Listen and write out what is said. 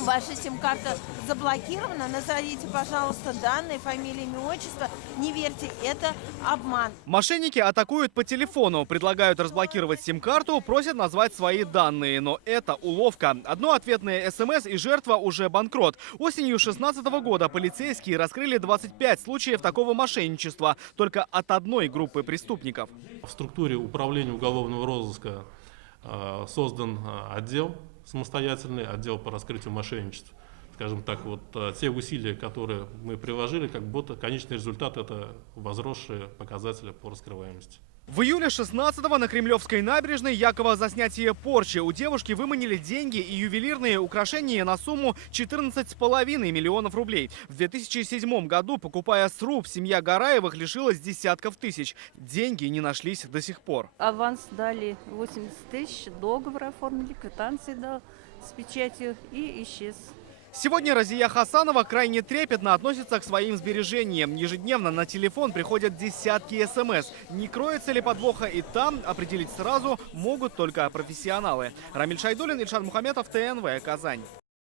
ваша сим-карта заблокирована, назовите, пожалуйста, данные, фамилия, имя, отчество. Не верьте, это обман. Мошенники атакуют по телефону, предлагают разблокировать сим-карту, просят назвать свои данные. Но это уловка. Одно ответное СМС и жертва уже банкрот. Осенью 2016 года полицейские раскрыли 25 случаев такого мошенничества. Только от одной группы преступников. В структуре управления уголовного розыска создан отдел самостоятельный, отдел по раскрытию мошенничеств. Скажем так, вот те усилия, которые мы приложили, как будто конечный результат – это возросшие показатели по раскрываемости. В июле 16-го на Кремлевской набережной якобы за снятие порчи у девушки выманили деньги и ювелирные украшения на сумму 14,5 миллионов рублей. В 2007 году, покупая сруб, семья Гараевых лишилась десятков тысяч. Деньги не нашлись до сих пор. Аванс дали 80 тысяч, договор оформили, квитанции дал с печатью и исчез. Сегодня Разия Хасанова крайне трепетно относится к своим сбережениям. Ежедневно на телефон приходят десятки СМС. Не кроется ли подвоха и там, определить сразу могут только профессионалы. Рамиль Шайдуллин, Ильшат Мухаметов, ТНВ, Казань.